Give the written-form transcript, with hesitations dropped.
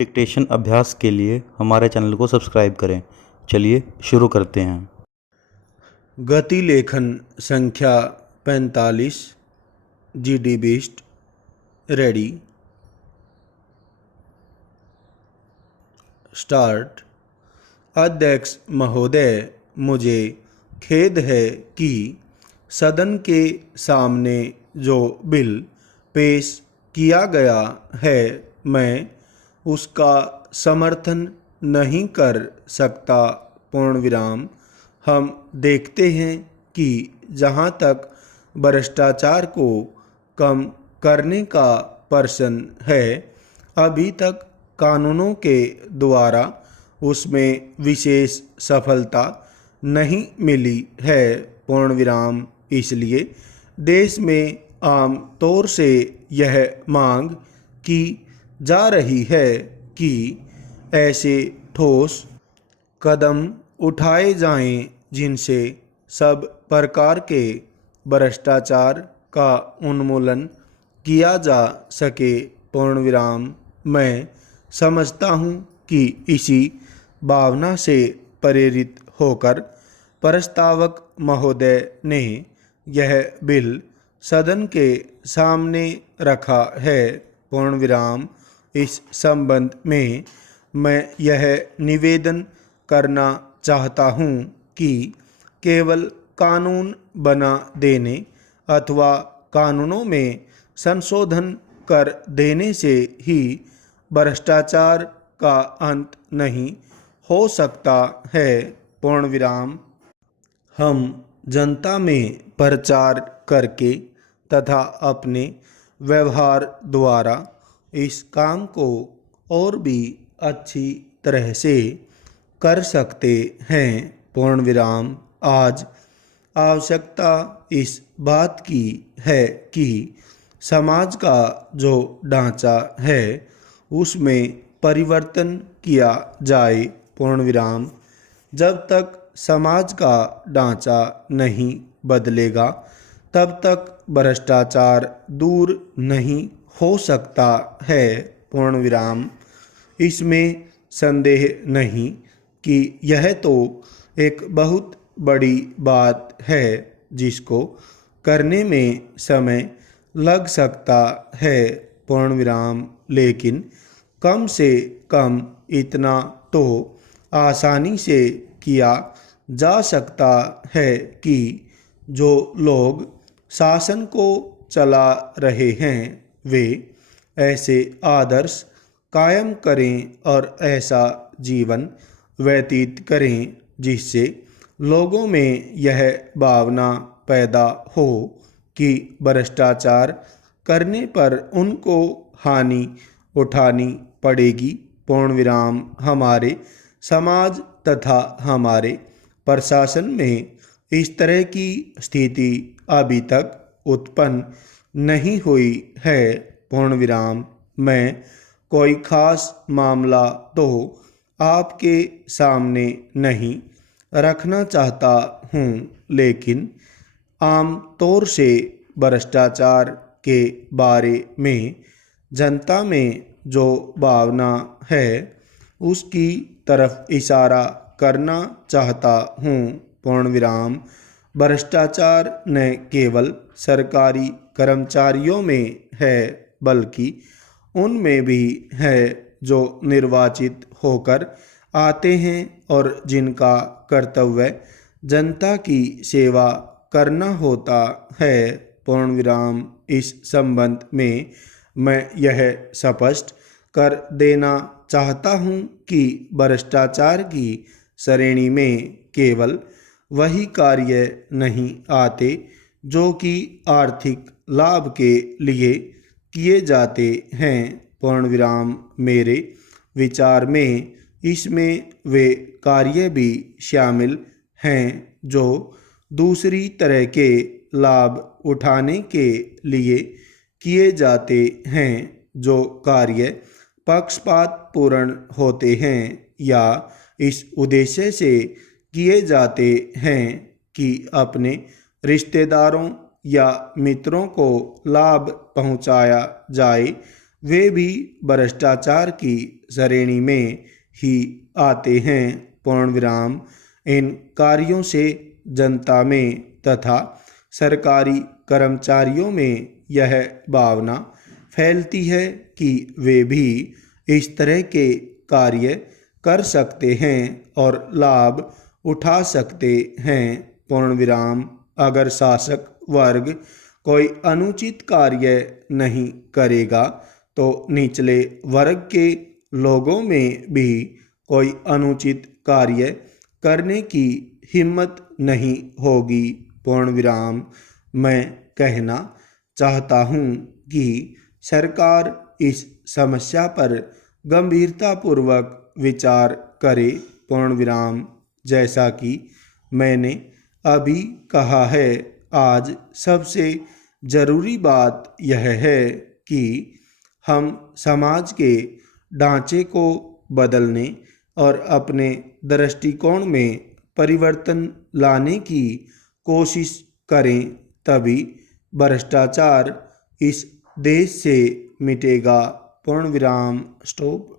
Dictation अभ्यास के लिए हमारे चैनल को सब्सक्राइब करें। चलिए शुरू करते हैं। गति लेखन संख्या 45 GD बीस्ट रेडी स्टार्ट। अध्यक्ष महोदय, मुझे खेद है कि सदन के सामने जो बिल पेश किया गया है मैं उसका समर्थन नहीं कर सकता। पूर्ण विराम। हम देखते हैं कि जहाँ तक भ्रष्टाचार को कम करने का प्रश्न है, अभी तक कानूनों के द्वारा उसमें विशेष सफलता नहीं मिली है। पूर्ण विराम। इसलिए देश में आम तौर से यह मांग की जा रही है कि ऐसे ठोस कदम उठाए जाएं जिनसे सब प्रकार के भ्रष्टाचार का उन्मूलन किया जा सके। पूर्ण विराम। मैं समझता हूँ कि इसी भावना से प्रेरित होकर प्रस्तावक महोदय ने यह बिल सदन के सामने रखा है। पूर्ण विराम। इस संबंध में मैं यह निवेदन करना चाहता हूँ कि केवल कानून बना देने अथवा कानूनों में संशोधन कर देने से ही भ्रष्टाचार का अंत नहीं हो सकता है। पूर्ण विराम। हम जनता में प्रचार करके तथा अपने व्यवहार द्वारा इस काम को और भी अच्छी तरह से कर सकते हैं। पूर्ण विराम। आज आवश्यकता इस बात की है कि समाज का जो ढांचा है उसमें परिवर्तन किया जाए। पूर्ण विराम। जब तक समाज का ढांचा नहीं बदलेगा तब तक भ्रष्टाचार दूर नहीं हो सकता है। पूर्ण विराम। इसमें संदेह नहीं कि यह तो एक बहुत बड़ी बात है जिसको करने में समय लग सकता है। पूर्ण विराम। लेकिन कम से कम इतना तो आसानी से किया जा सकता है कि जो लोग शासन को चला रहे हैं वे ऐसे आदर्श कायम करें और ऐसा जीवन व्यतीत करें जिससे लोगों में यह भावना पैदा हो कि भ्रष्टाचार करने पर उनको हानि उठानी पड़ेगी। पूर्ण विराम। हमारे समाज तथा हमारे प्रशासन में इस तरह की स्थिति अभी तक उत्पन्न नहीं हुई है। पूर्ण विराम। मैं कोई खास मामला तो आपके सामने नहीं रखना चाहता हूँ, लेकिन आम तौर से भ्रष्टाचार के बारे में जनता में जो भावना है उसकी तरफ इशारा करना चाहता हूँ। पूर्ण विराम। भ्रष्टाचार न केवल सरकारी कर्मचारियों में है बल्कि उनमें भी है जो निर्वाचित होकर आते हैं और जिनका कर्तव्य जनता की सेवा करना होता है। पूर्ण विराम। इस संबंध में मैं यह स्पष्ट कर देना चाहता हूँ कि भ्रष्टाचार की श्रेणी में केवल वही कार्य नहीं आते जो कि आर्थिक लाभ के लिए किए जाते हैं। पूर्ण विराम। मेरे विचार में इसमें वे कार्य भी शामिल हैं जो दूसरी तरह के लाभ उठाने के लिए किए जाते हैं, जो कार्य पक्षपात पूर्ण होते हैं या इस उद्देश्य से किए जाते हैं कि अपने रिश्तेदारों या मित्रों को लाभ पहुंचाया जाए वे भी भ्रष्टाचार की श्रेणी में ही आते हैं। पूर्ण विराम। इन कार्यों से जनता में तथा सरकारी कर्मचारियों में यह भावना फैलती है कि वे भी इस तरह के कार्य कर सकते हैं और लाभ उठा सकते हैं। पूर्ण विराम। अगर शासक वर्ग कोई अनुचित कार्य नहीं करेगा तो निचले वर्ग के लोगों में भी कोई अनुचित कार्य करने की हिम्मत नहीं होगी। पूर्ण विराम। मैं कहना चाहता हूँ कि सरकार इस समस्या पर गंभीरतापूर्वक विचार करे। पूर्ण विराम। जैसा कि मैंने अभी कहा है, आज सबसे जरूरी बात यह है कि हम समाज के ढांचे को बदलने और अपने दृष्टिकोण में परिवर्तन लाने की कोशिश करें, तभी भ्रष्टाचार इस देश से मिटेगा। पूर्ण विराम। स्टॉप।